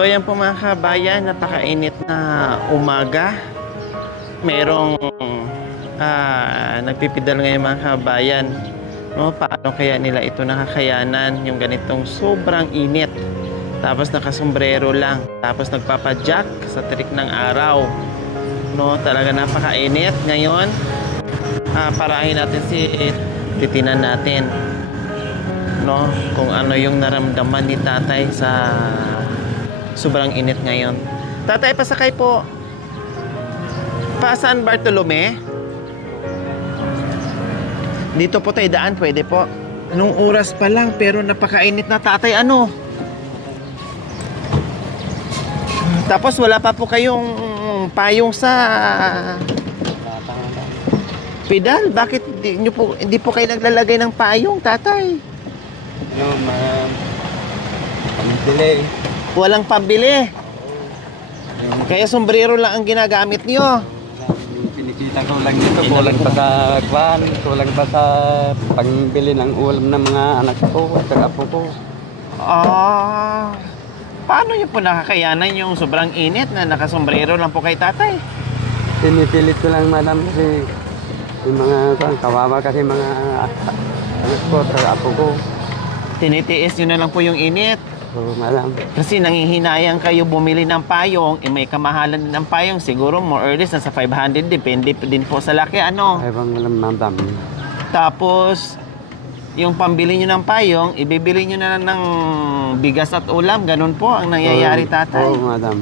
So ayan po mga kabayan, napakainit na umaga. Merong nagpipidal ngayon mga kabayan. No, paano kaya nila ito nakakayanan yung ganitong sobrang init. Tapos nakasombrero lang. Tapos nagpapadyak sa terik ng araw. No, talaga napakainit ngayon. Parahin natin titinan natin. No, kung ano yung naramdaman ni tatay sa sobrang init ngayon. Tatay, pasakay po. Pa San Bartolome? Dito po tayo daan, pwede po. Anong oras pa lang pero napakainit na tatay, ano? Tapos wala pa po kayong payong sa pedal. Bakit hindi po kayo naglalagay ng payong, tatay? No, delay. Walang pambili. Kaya sombrero lang ang ginagamit niyo. Pinikita ko lang dito, kulang pa sa kwan, kulang pa sa pangbili ng ulam ng mga anak ko at apo ko. Paano niyo po nakakayanan yung sobrang init na nakasombrero lang po kay tatay? Pinipilit ko lang, madam, kasi yung mga kawawa kasi mga anak ko at apo ko. Tinitiis nyo na lang po yung init. So, madam. Kasi nangihinayang kayo bumili ng payong, may kamahalan din ng payong. Siguro more or less nasa 500, depende din po sa laki, ano. Ay bang alam, madam. Tapos, yung pambili nyo ng payong, ibibili nyo na lang ng bigas at ulam. Ganun po ang nangyayari, tatay. Oo, madam.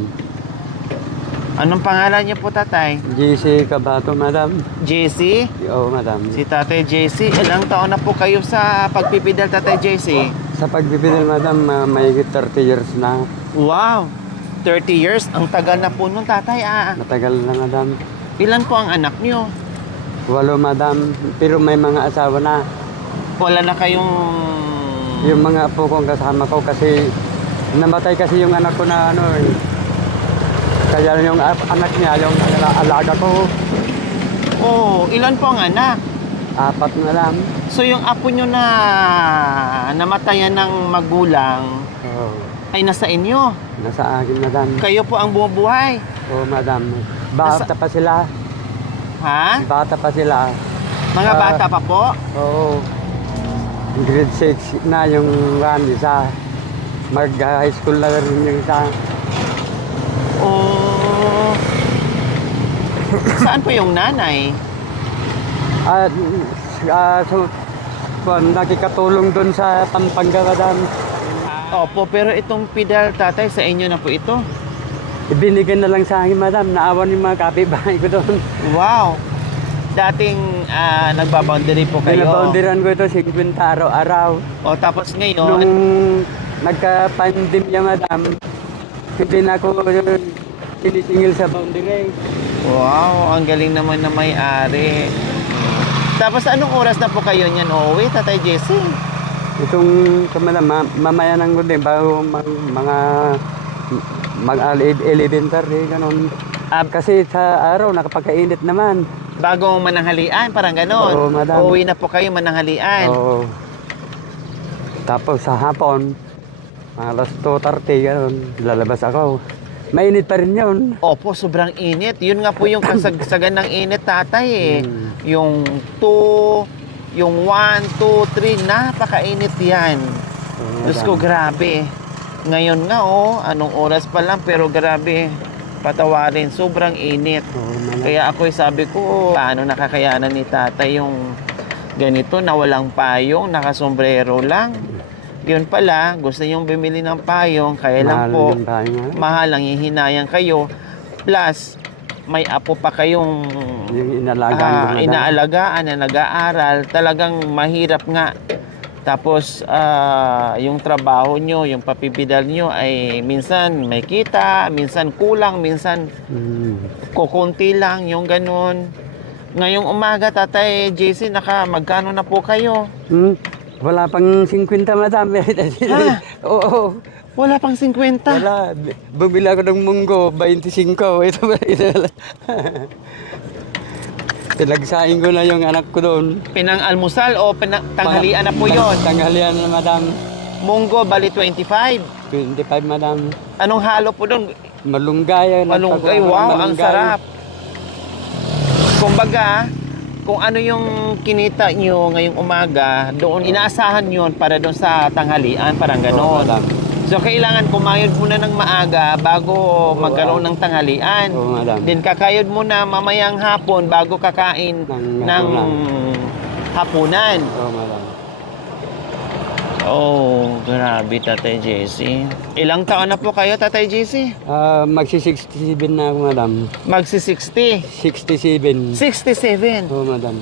Anong pangalan niyo po, tatay? JC Cabato, madam. JC? Oo, madam. Si tatay JC. Ilang taon na po kayo sa pagpipidal, tatay JC? Sa pagbibidal, madam, may 30 years na. Wow! 30 years? Ang tagal na po nun, tatay, Matagal na, madam. Ilan po ang anak niyo? 8, madam. Pero may mga asawa na. Wala na kayong... Yung mga apo kong kasama ko kasi namatay kasi yung anak ko na ano eh. Kaya yung anak niya, yung alaga ko. Oh, ilan po ang anak? 4 na lang. So yung apo nyo na namatayan ng magulang Oo. ay nasa inyo? Nasa akin, madam. Kayo po ang bumubuhay? Oo, madam. Bata pa sila. Ha? Bata pa sila. Mga bata pa po? Oo. Grade 6 na yung isa. Mag-high school na rin yung isa. Oh. Saan po yung nanay? At nakikatulong doon sa Pampanga, madam. Opo, pero itong pedal, tatay, sa inyo na po ito. Ibinigay na lang sa akin, madam. Naawan yung mga kapitbahay ko doon. Wow! Dating nagbaboundary po kayo. Binabounderan ko ito 50 araw-araw. O tapos ngayon, Nung nagka-pandemya, madam, hindi na ako sinisingil sa boundary. wow, ang galing naman na may-ari. Tapos anong oras na po kayo niyan uuwi, tatay Jesse? Itong mamaya ng gabi bago mag-11:30, ganun. Kasi sa araw nakapagkainit naman. Bagong mananghalian, parang ganon. Oo, madam. Uuwi na po kayo mananghalian. Oo. Tapos sa hapon, Alas 2:30, gano'n. Lalabas ako. Mainit pa rin yun. Opo, sobrang init. Yun nga po yung kasagsagan ng init, tatay eh. Yung 2, yung 1, 2, 3, napakainit yan. Diyos ko, grabe. Ngayon nga, anong oras pa lang, pero grabe, patawarin, sobrang init. Kaya ako sabi ko, paano nakakayanan ni tatay yung ganito, na walang payong, nakasombrero lang. Yun pala, gusto niyong bumili ng payong, kaya lang po, mahal lang, hihinayang kayo. Plus, may apo pa kayong Yung inaalagaan na nag-aaral, talagang mahirap nga. Tapos, yung trabaho nyo, yung papipidal nyo ay minsan may kita, minsan kulang, minsan kukunti lang, yung ganun. Ngayong umaga, Tatay JC, magkano na po kayo? Wala pang 50, madam. Ha? Oo. Wala pang 50? Wala. Bumili ako ng munggo, 25. Ito. Pinagsaing ko na yung anak ko doon. Pinang-almusal o tanghalian na po yun? Tanghalian na, madam. Munggo, bali 25. 25, madam. Anong halo po doon? Malunggay. Malunggay, wow, ang sarap. Kumbaga, kung ano yung kinita nyo ngayong umaga, doon inaasahan yun para doon sa tanghalian, parang gano'n. So, kailangan kumayod muna ng maaga bago magkaroon ng tanghalian. Then, kakayod muna mamayang hapon bago kakain ng hapunan. Oh, grabe, Tatay JC. Ilang taon na po kayo, Tatay JC? Magsi-67 na ako, madam. Magsi-60? 67. 67? Oo, madam.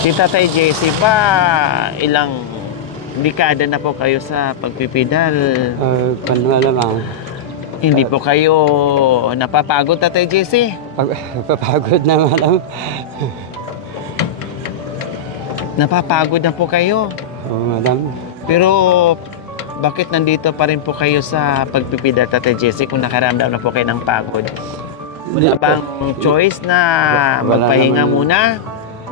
Si Tatay JC pa, ilang dekada na po kayo sa pagpipidal? Paano alam Hindi po kayo napapagod, Tatay JC? Papagod na, madam. Napapagod na po kayo? Oo, madam. Pero bakit nandito pa rin po kayo sa pagpipidal, Tatay JC, kung nakaramdam na po kayo ng pagod? Wala bang choice na magpahinga muna?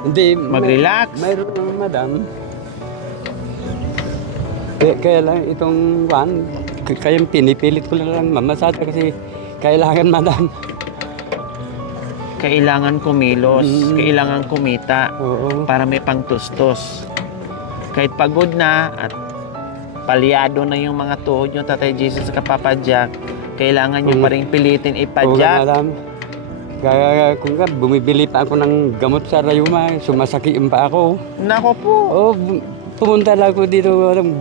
Hindi. Mag-relax? Mayroon naman, madam. Kaya lang itong kaya pinipilit ko lang mamasada kasi kailangan, madam. Kailangan kumilos, kailangan kumita para may pangtustos. Kahit pagod na at palyado na yung mga tuhod nyo, Tatay Jesus, sa kapapadyak, kailangan nyo pa rin pilitin ipadyak. Kaya kung bumibili pa ako ng gamot sa rayuma, sumasakit pa ako. Nako po. Pumunta lang ako dito,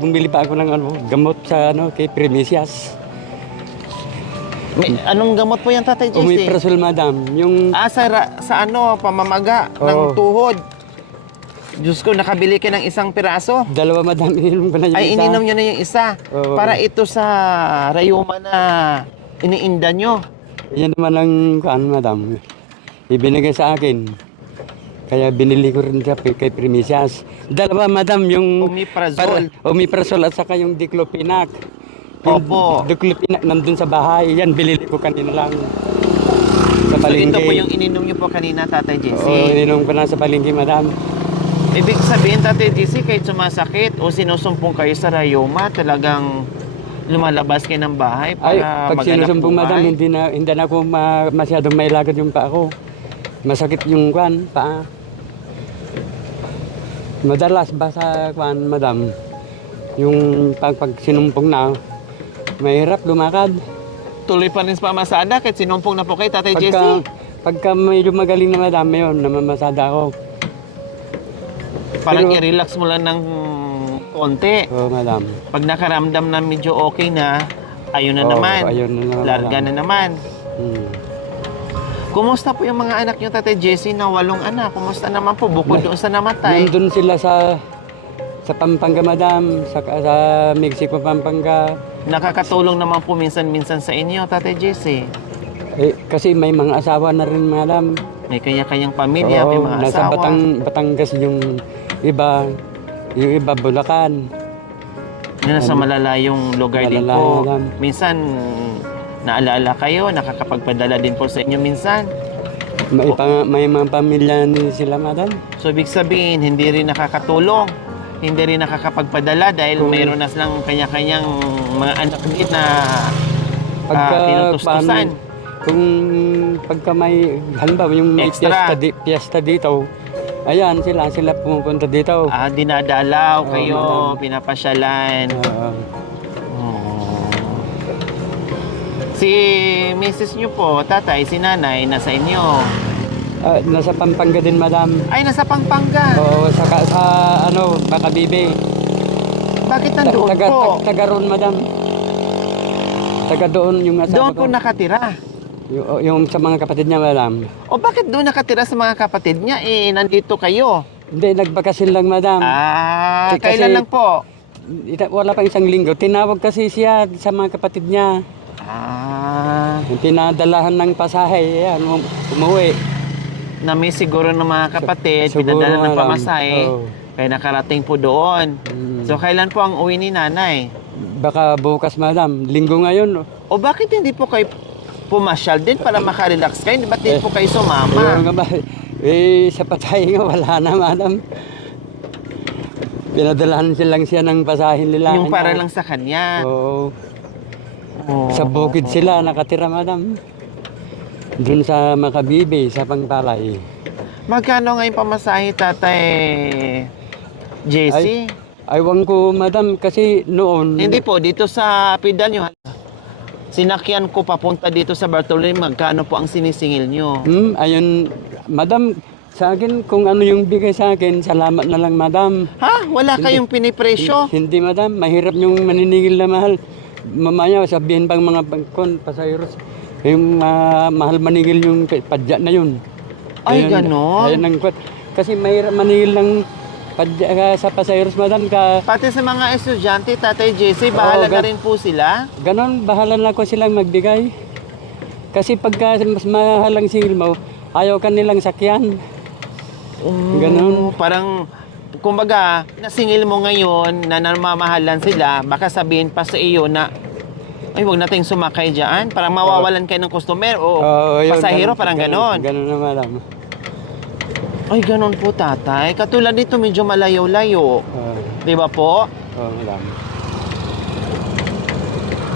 bumili pa ako ng gamot sa kay Primicias. Anong gamot po yan, Tatay JC? Omeprazole, madam. Yung sa pamamaga ng tuhod. Diyos ko, nakabili ka ng isang piraso? Dalawa, madam. Ininom ko na yung isa. Ininom nyo na yung isa. Para ito sa rayuma na iniinda nyo. Yan naman ang madam. Ibinigay sa akin. Kaya binili ko rin siya kay Primicias. Dalawa, madam, yung Omeprazole at saka yung Diclofenac. Opo. Diclofenac nandun sa bahay. Yan, binili ko kanina lang. Sa palengke. So, ito po yung ininom nyo po kanina, Tatay JC? Oo, ininom ko na sa palengke, madam. Ibig sabihin, Tatay JC, kahit sumasakit o sinusumpong kayo sa rayuma, talagang lumalabas kayo ng bahay para pag sinusumpong, madam, hindi na ako masyadong mailagad yung paa ko. Masakit yung paa. Madalas ba sa madam, yung pag sinumpong na, mahirap lumakad. Tuloy pa rin sa pamasada kahit sinumpong na po kayo, Tatay JC? Pagka medyo magaling na, madam, yun, namamasada ako. Parang i-relax mo lang ng konti. Oo, madam. Pag nakaramdam na medyo okay na, ayun na naman. Larga na naman. Kumusta po yung mga anak nyo, Tatay JC, na 8 anak? Kumusta naman po bukod doon sa namatay? Nandun sila sa Pampanga, madam. Sa Mexico, Pampanga. Nakakatulong naman po minsan-minsan sa inyo, Tatay JC. Kasi may mga asawa na rin, madam. May kanya-kanyang pamilya, may mga nasa asawa. Batangas yung iba Bulacan. Nasa malalayong lugar din po. Madam. Minsan, naalala kayo, nakakapagpadala din po sa inyo minsan. May mga pamilya sila, madam. So, ibig sabihin, hindi rin nakakatulong. hindi rin nakakapagpadala dahil Kung- mayroon na silang kanya-kanyang mga anak din na Pagka, tinutustusan. kung pagka may, halimbawa yung may Extra. piyesta dito, ayan, sila pumupunta dito. Dinadalaw Oo, kayo, madam. pinapasyalan. Oo. Oh. Si Mrs. nyo po, tatay, si nanay, nasa inyo. Nasa Pampanga din, madam. Ay, nasa Pampanga. Oo, sa Makabibi. Bakit nandoon po? Taga roon, madam. Taga doon yung asawa Doon ko. po nakatira. Yung sa mga kapatid niya, madam. O bakit doon nakatira sa mga kapatid niya? Nandito kayo. Hindi, nagbakasin lang, madam. Kasi- Kailan lang po? Wala pang isang linggo. Tinawag kasi siya sa mga kapatid niya. Yung pinadalahan ng pasahe, yan, umuwi. Na-miss siguro ng mga kapatid, Siguro, pinadala ng madam. pamasahe. Oo. Kaya nakarating po doon. So, kailan po ang uwi ni nanay? Baka bukas, madam. Linggo ngayon. O bakit hindi po kayo pumasyal din para makarelax kayo? Ba't din po kayo sumama? Yung nga ba, sa patay nga, wala na, madam. Pinadalahan siya ng pasahin nila. Yung para lang sa kanya. Oo. Oh. Sa bukid sila nakatira, madam. Doon sa Makabibi, sa Pangpalay. Magkano ngayon pamasahe, tatay JC? Aywan ko, madam, kasi noon... Hindi po, dito sa pedal nyo. Sinakyan ko papunta dito sa Bartolome, magkano po ang sinisingil nyo? Ayun, madam, sa akin, kung ano yung bigay sa akin, salamat na lang, madam. Ha? Wala kayong pinipresyo? Hindi, madam, mahirap yung maniningil na mahal. Mamaya, sabihin pang mga pasayros, yung mahal maningil yung padya na yun. Ay, ganon? Ayun ang kwat. Kasi mahirap maningil ng padya sa pasayros, madam. Pati sa mga estudyante, Tatay JC, bahala na rin po sila? Ganon, bahala na ko silang magbigay. Kasi pagka mas mahal ang singil mo, ayaw ka nilang sakyan. Ganon. Parang, kumbaga, nasingil mo ngayon na namamahalan sila, baka sabihin pa sa iyo na, ay, huwag nating sumakay dyan. Parang mawawalan kayo ng customer o Yun, pasahero, parang ganon. Ganon na, madam. Ay, ganon po, tatay. Katulad dito, medyo malayo-layo. Di ba po? Madam.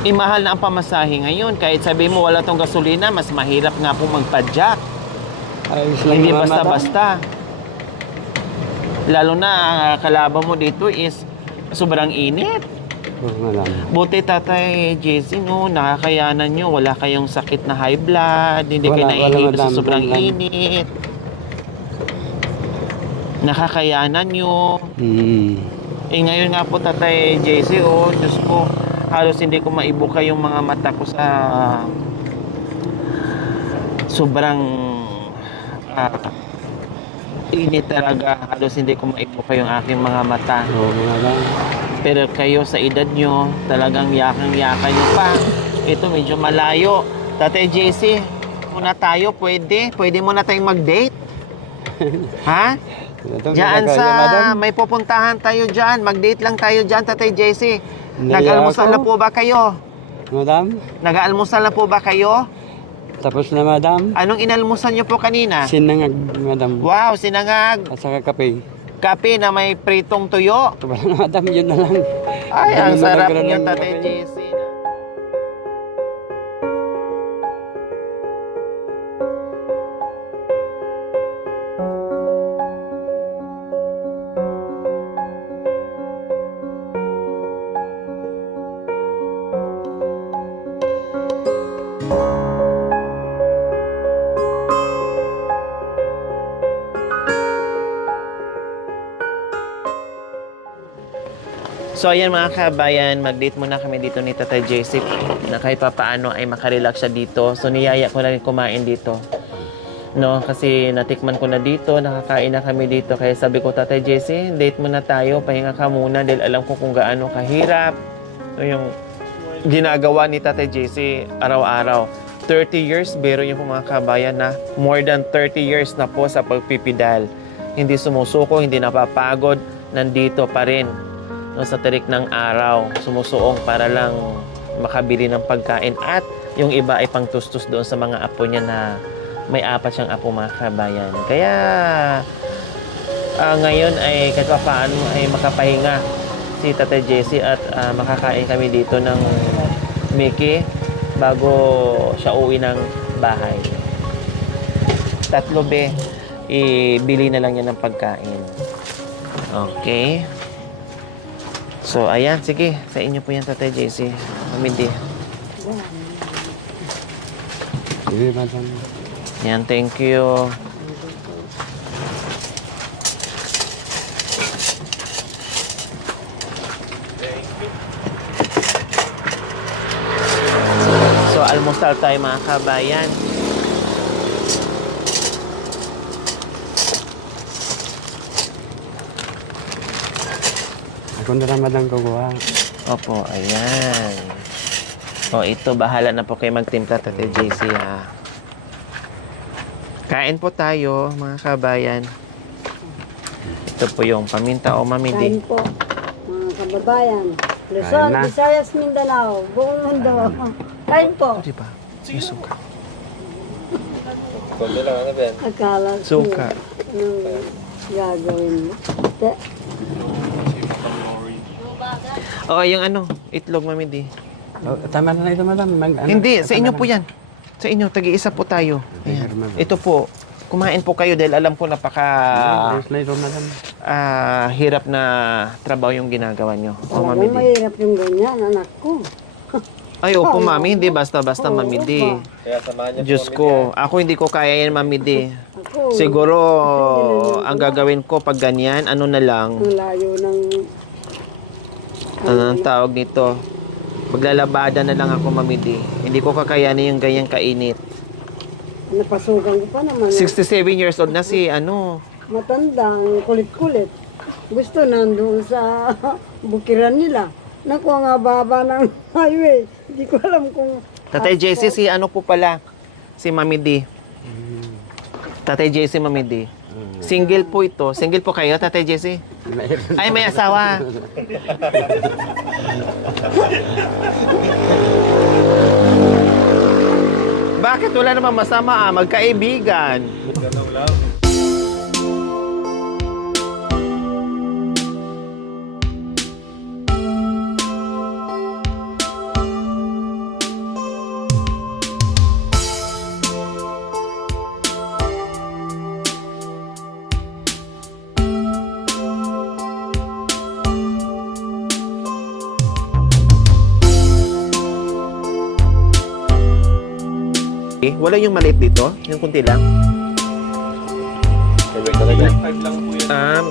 Imahal na ang pamasahe ngayon. Kahit sabi mo wala tong gasolina, mas mahirap nga po magpadyak. Ayos lang Hindi naman, madam. basta-basta. Lalo na, ang kalaban mo dito is sobrang init. Madam. Buti, Tatay JC, no, nakakayanan nyo. Wala kayong sakit na high blood. Hindi kayo Wala, nahihilo sa madam. sobrang Wala. init. Nakakayanan nyo. Ngayon nga po, Tatay JC, Diyos ko, halos hindi ko maibuka yung mga mata ko sa sobrang init talaga. Halos hindi ko maibuka yung aking mga mata. Madam. Pero kayo sa edad nyo, talagang yakang-yaka nyo pa. Ito medyo malayo. Tatay JC, muna tayo, pwede? Pwede muna tayong mag-date? Ha? Diyan sa, may pupuntahan tayo dyan. Mag-date lang tayo dyan, Tatay JC. Nag-almusal na po ba kayo? Madam, Nag-almusal na po ba kayo? tapos na, madam. Anong inalmusal nyo po kanina? Sinangag, madam. Wow, sinangag. At saka kape. Kape na may pritong tuyo. Wala na, madam, yun na lang. Ay, ang Ganun na sarap lang, ganun nyo, lang. Tatay JC. So ayan mga kabayan, mag-date muna kami dito ni Tatay JC na kahit pa paano ay makarelax siya dito. So niyaya ko na rin kumain dito. No, kasi natikman ko na dito, nakakain na kami dito. Kaya sabi ko, Tatay JC, date muna tayo, pahinga ka muna dahil alam ko kung gaano kahirap. So yung ginagawa ni Tatay JC araw-araw. 30 years, biro yung mga kabayan na more than 30 years na po sa pagpipidal. Hindi sumusuko, hindi napapagod, nandito pa rin. No, sa terik ng araw, sumusuong para lang makabili ng pagkain at yung iba ay pangtustos doon sa mga apo niya na may 4 siyang apo mga kabayan. Kaya ngayon ay kahit pa paano ay makapahinga si Tatay Jesse at makakain kami dito ng Mickey bago siya uwi ng bahay. Tatlo be, ibili na lang yan ng pagkain. Okay. So, ayan, sige. Sa inyo po yan, Tatay Jesse. Mamindi. Sige, madam. Yan, thank you. So, almusal tayo mga kabayan. Ako na lang, madam, kukuha. Opo, ayan. O, ito, bahala na po kayo magtimpla, Tatay JC, ha. Kain po tayo, mga kabayan. Ito po yung paminta o mamidi. Kain po, mga kababayan. Luzon, Kain na. Visayas, Mindanao, buong mundo. Kain po. Di ba? Yung suka. Akala ko, Suka. anong gagawin mo? O, yung ano, itlog, mamidi. Oh, tama na ito, madam. Hindi, sa inyo po yan. Sa inyo, tagi-isa po tayo. Ayan. Ito po, kumain po kayo dahil alam ko napaka Na ito, madam. hirap na trabaho yung ginagawa nyo. O, Talagang mamidi. mahirap yung ganyan, anak ko. Ay, opo, mami, hindi basta-basta, Oo, mamidi. opa. Diyos ko, ako hindi ko kaya yan, mamidi. Ako, Siguro, ang gagawin ko pag ganyan, ano na lang, ang layo ng... ano ang tawag nito, maglalabada na lang ako, mamidi. Hindi ko kakayanin yung ganyang kainit. Napasukan ko pa naman. 67 years old na si, ano, Matanda, ang kulit-kulit. Gusto nandun sa bukiran nila. Naku, ang baba ng highway. Hindi ko alam kung... Tatay JC, si ano po pala, si Mami D. Tatay JC, Mami D. Single po ito. Single po kayo, Tatay JC? Ay, may asawa. Bakit wala namang masama magkaibigan? Wala yung maliit dito? Yung kunti lang?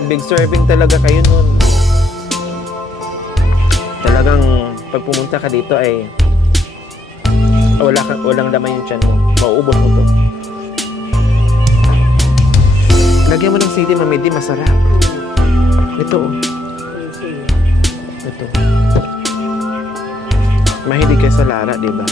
Big serving talaga kayo nun. Talagang pag pumunta ka dito ay walang laman yung tiyan mo. Mauubos mo to. Lagyan mo ng sili, Mami Di, masarap. Ito, oh. Ito. Mahilig kayo sa Lara, di ba?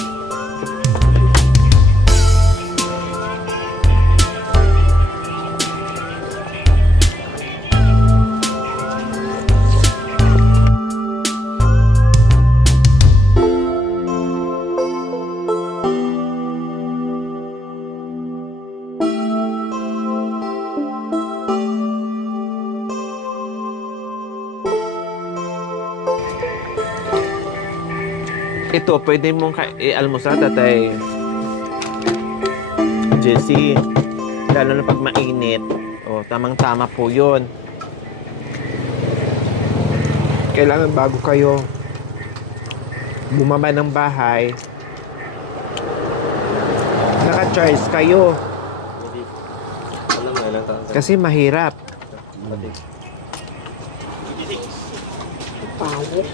Ito, pwede mong i-almusal, Tatay Jessie. Lalo na pag mainit. O, tamang-tama po yun. Kailangan bago kayo bumaba ng bahay, naka-charge kayo. Kasi mahirap. Pagod.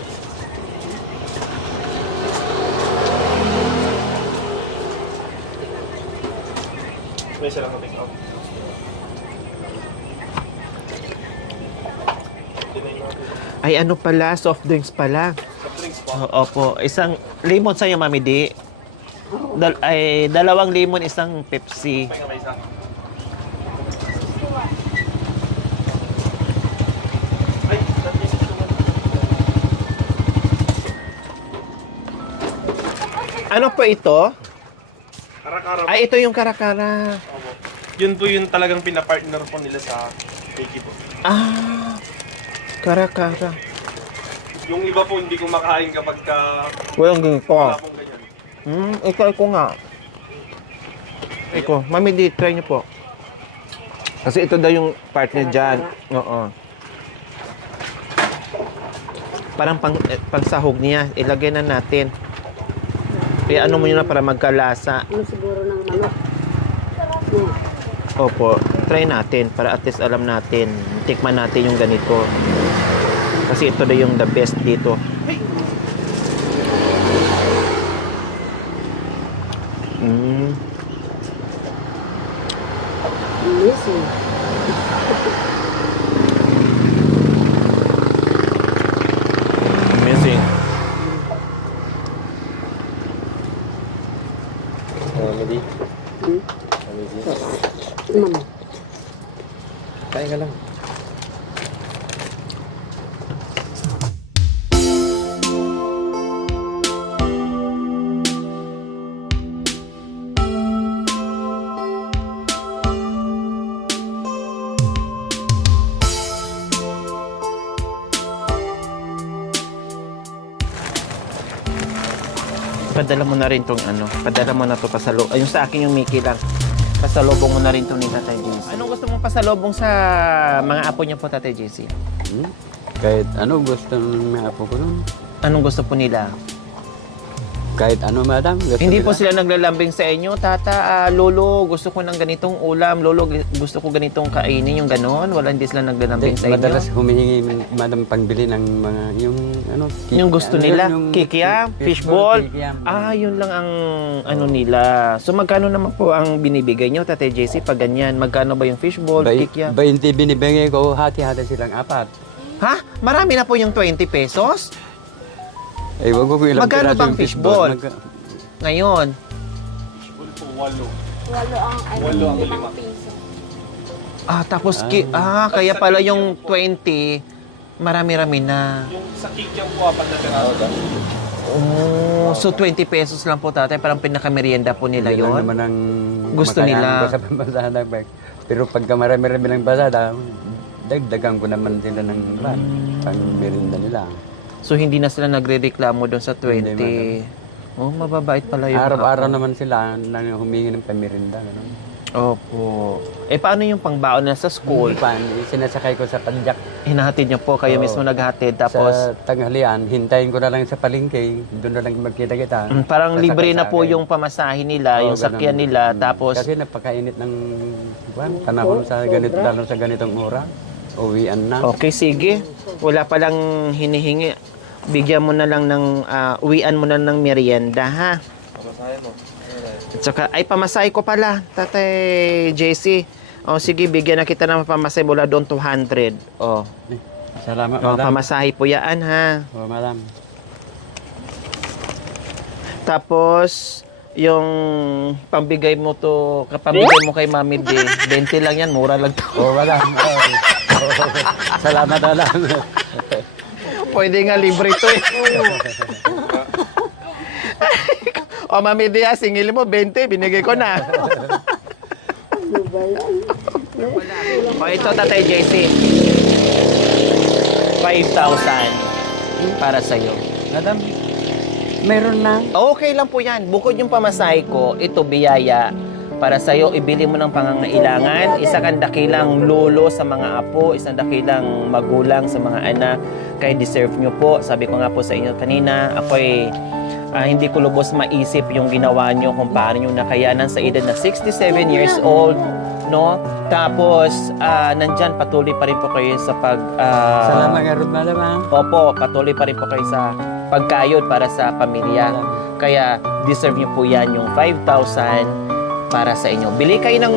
Ay, ano pala? Soft drinks pala. Opo. Isang lemon sa'yo, Mami Di. Dalawang lemon, isang Pepsi. Ano po ito? Karakara. Ay, ito yung karakara. Yun po yung talagang pinapartner po nila sa Mickey po. Ah, kara-kara. Yung iba po hindi kumakain kapag Walang ganito. wala pong ganyan. Try ko nga. Try ko. Mami, di, try niyo po. Kasi ito daw yung part niya dyan. Oo. Parang pangsahog niya. Ilagay na natin. Kaya ano mo yun na para magkalasa. Ano siguro ng manok. Opo. Try natin para at least alam natin. Tikman natin yung ganito. Kasi ito daw yung the best dito. Amazing. Amazing. Mama. Kain ka lang. Padala mo na rin tong ano. Padala mo na to pasalubong. Yung sa akin yung Mickey lang. Pasalubong mo na rin to ni Tatay JC. Anong gusto mong pasalubong sa mga apo niyo po, Tatay JC? Kahit ano gusto ng mga apo ko nun. Anong gusto po nila? Kahit ano, madam. Gusto Hindi nila. po sila naglalambing sa inyo, Tata, Lolo, gusto ko ng ganitong ulam, Lolo, gusto ko ganitong kainin, yung ganon. Wala, hindi sila naglalambing sa inyo. Madalas humihingi, madam, pangbili ng mga, yung ano. Yung gusto nila, kikiam, fishball. kikiam. Yun lang ang ano nila. So magkano naman po ang binibigay nyo, Tatay JC, pag ganyan? Magkano ba yung fishball, kikiam? 20 binibigay ko, hati-hati silang apat. Ha? Marami na po yung 20 pesos? Eh, wag ko ilang Magkano piraso bang yung fishball? Ngayon? Fishball po, 8. Walo ang Walo ang 5 piso. Tapos, kaya pala yung 20, marami-rami na. Yung sa kikyang po, 4 na piraso. Oh, so 20 pesos lang po, Tatay, parang pinakamerienda po nila Yun lang yon. naman ang Gusto makayanan nila. ko sa pambasada. Pero pagka marami-rami ng basada, dagdagan ko naman sila ng pang-merinda nila. So hindi na sila nagrereklamo doon sa 20. Hindi, Oh, mababait pala yung Araw-araw apo. naman sila na humingi ng pamirinda. Ganun. Opo. Paano yung pangbaon na sa school? Sinasakay ko sa padyak. Hinahatid niyo po, kayo Oo. mismo naghahatid. Tapos, Sa tanghalian, hintayin ko na lang sa palengke. Doon na lang magkita-kita. parang Sasakay libre na sa po akin. yung pamasahe nila, Oo, yung sakyan ganun. nila. Tapos, Kasi napakainit ng panahon sa ganito, lalo sa ganitong oras. Uwian na. okay, sige. Wala palang hinihingi. Bigyan mo na lang ng, uwian mo na ng merienda, ha? Pamasahe mo. At saka, pamasahe ko pala, Tatay JC. Sige, bigyan na kita ng pamasahe mula doon 200. Salamat, madam. Pamasahe po yan, ha? Madam. Tapos, yung pambigay mo to, kapambigay mo kay Mami D, 20 lang yan, mura lang to. Madam. Salamat, madam. Pwede nga libre to eh. Mami D, singil mo, 20, binigay ko na. Ano ba yan? Ito, Tatay JC. 5,000 para sa'yo. Madam, meron na. Okay lang po yan. Bukod yung pamasahe ko, ito biyaya para sa'yo. Ibili mo ng pangangailangan. Isa kang dakilang lolo sa mga apo. Isang dakilang magulang sa mga anak. Kaya deserve nyo po. Sabi ko nga po sa inyo kanina, ako'y hindi ko lubos maisip yung ginawa nyo kung paano nyo nakayanan sa edad na 67 years old. No? Tapos, nandyan patuloy pa rin po kayo sa Salamat nga rin, madam. Opo, patuloy pa rin po kayo sa pagkayod para sa pamilya. Kaya deserve niyo po yan yung 5,000 para sa inyo. Bili kayo ng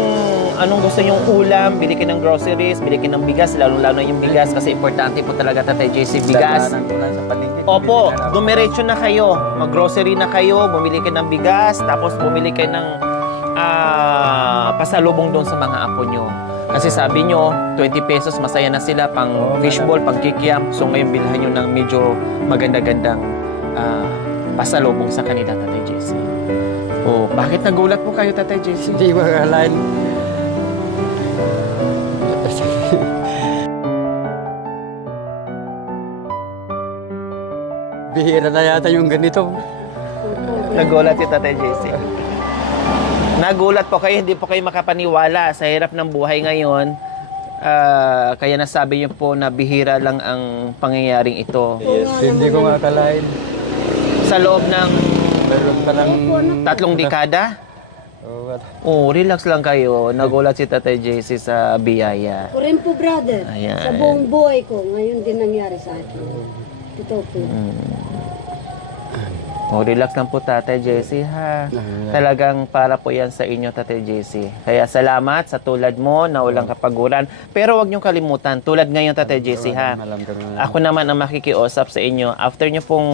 anong gusto nyong ulam, bili kayo ng groceries, bili kayo ng bigas, lalo-lalo yung bigas kasi importante po talaga, Tatay JC, bigas. Dadaanan ko na sa palengke. Opo, dumiretso na kayo, mag-grocery na kayo, bumili kayo ng bigas, tapos bumili kayo ng pasalubong doon sa mga apo nyo. Kasi sabi nyo, 20 pesos, masaya na sila pang fishball, pang kikiam. So ngayon bilhan nyo ng medyo maganda-gandang pasalubong sa kanila, Tatay JC. Bakit nagulat po kayo, Tatay JC? Hindi ko akalain. bihira na yata yung ganito. Nagulat si Tatay JC. Nagulat po kayo, hindi po kayo makapaniwala sa hirap ng buhay ngayon. Kaya nasabi niyo po na bihira lang ang pangyayaring ito. Yes, hindi ko makalain. Sa loob ng Meron pa lang... 3 dekada? Oh, relax lang kayo. Nagulat si Tatay JC sa biyaya. Ko rin po, brother. Ayan. Sa buong buhay ko, ngayon din nangyari sa akin. Totoo po. Oh, relax lang po, Tatay JC, ha? Talagang para po yan sa inyo, Tatay JC. Kaya salamat sa tulad mo na walang kapaguran. Pero huwag niyong kalimutan, tulad ngayon, Tatay JC, ha? Ako naman ang makikiusap sa inyo. After niyo pong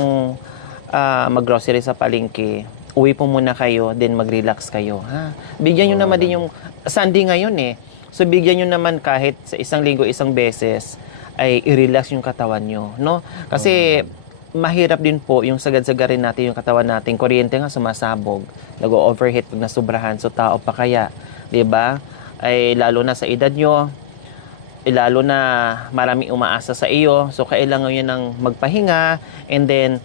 mag-grocery sa palengke, uwi po muna kayo, then mag-relax kayo, ha? Bigyan nyo naman din yung... Sunday ngayon, eh. So, bigyan nyo naman kahit sa isang linggo, isang beses, ay i-relax yung katawan nyo, no? Kasi... mahirap din po yung sagad-sagarin natin yung katawan natin. Kuryente nga sumasabog, nag-overheat pag nasubrahan, so tao pa kaya, 'di ba? Ay lalo na sa edad nyo, lalo na maraming umaasa sa iyo, so kailangan yun ng magpahinga, and then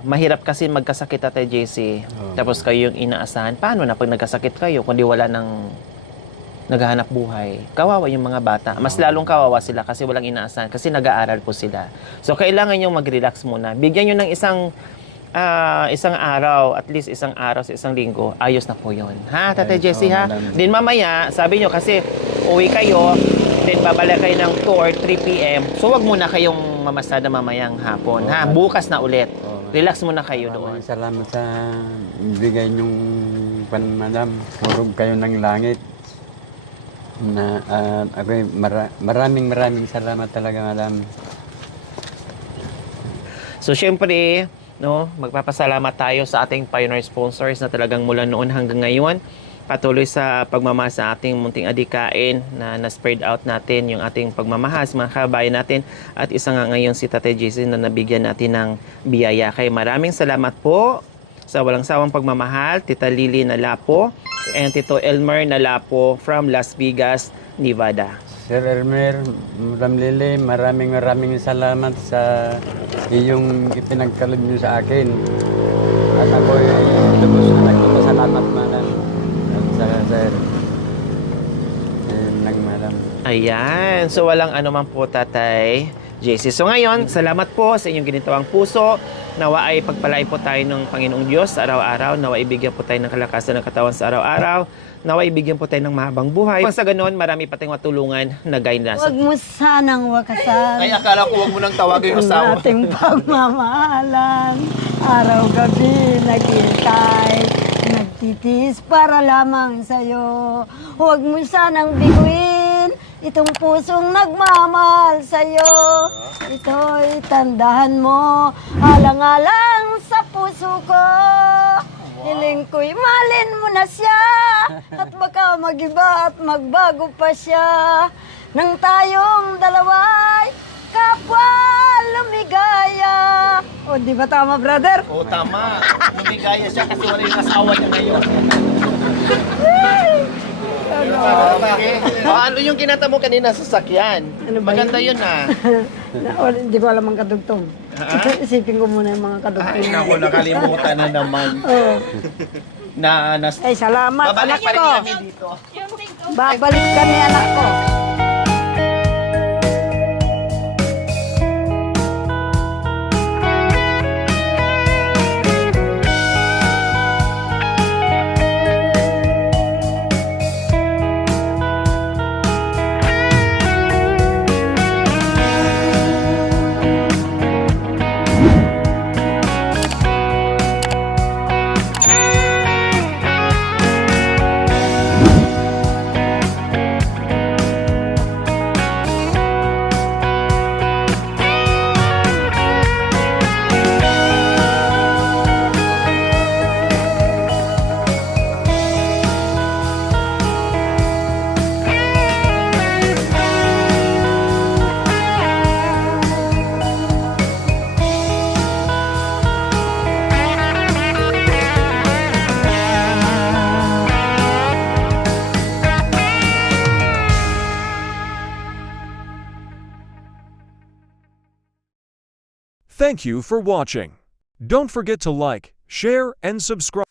mahirap kasi magkasakit, Tatay JC. Tapos kayo yung inaasahan. Paano na pag nagkasakit kayo kundi wala nang naghahanap buhay? Kawawa yung mga bata. Mas lalong kawawa sila kasi walang inaasahan, kasi nag-aaral po sila. So, kailangan nyo mag-relax muna. Bigyan nyo ng isang araw, at least isang araw sa isang linggo, ayos na po yun. Ha, Tatay Jesse, ha? Then mamaya, sabi nyo kasi uwi kayo, then babalik kayo ng 2 or 3 p.m. So, wag muna kayong mamasada mamayang hapon. Ha, bukas na ulit. Relax muna kayo doon. Salamat sa bigay niyong madam. Purog kayo ng langit. Na ako maraming salamat talaga, madam. So syempre, no, magpapasalamat tayo sa ating pioneer sponsors na talagang mula noon hanggang ngayon patuloy sa pagmamahal sa ating munting adikain na na-spread out natin yung ating pagmamahal sa mga kabayan natin, at isa nga ngayon si Tatay Jason na nabigyan natin ng biyaya. Kaya maraming salamat po sa walang sawang pagmamahal, Tita Lily Nalapo and Tito Elmer Nalapo from Las Vegas, Nevada. Sir Elmer, Madam Lily, maraming salamat sa iyong ipinagkaloob niyo sa akin. At ako ay lubos na nagpapasalamat, madam. At sa sir. Ayun lang, madam. Ayan. So, walang anuman po, Tatay JC. So, ngayon, salamat po sa inyong ginitawang puso. Nawa ay pagpalain po tayo ng Panginoong Diyos sa araw-araw. Nawa ibigyan po tayo ng kalakasan ng katawan sa araw-araw. Nawa ibigyan po tayo ng mahabang buhay. Sa ganoon, marami pa tayong matulungan na guide na. Huwag mo sanang wakasan. Ay, akala ko huwag mo nang tawagin yung asawa. Ating pagmamahalan, araw-gabi naghihintay, nagtitis para lamang sa'yo. Huwag mo sanang biguin itong pusong nagmamahal sa'yo. Ito'y tandahan mo, alang-alang sa puso ko. Hiling ko'y malin mo na siya, at baka mag-iba at magbago pa siya. Nang tayong dalawa'y kapwa lumigaya. O, di ba tama, brother? Oo, tama. Lumigaya siya kasi wala yung asawa niya ngayon. Ano yung kinata mo kanina sa sakyan? Ano ba Maganda yun? yun, ah. Hindi ko alam ang kadugtong. Isipin ko muna yung mga kadugtong. Ay, naku, nakalimutan na naman. Oo. Ay, salamat, babalik anak pa rin ko. kami dito. Babalik kami, anak ko. Thank you for watching. Don't forget to like, share, and subscribe.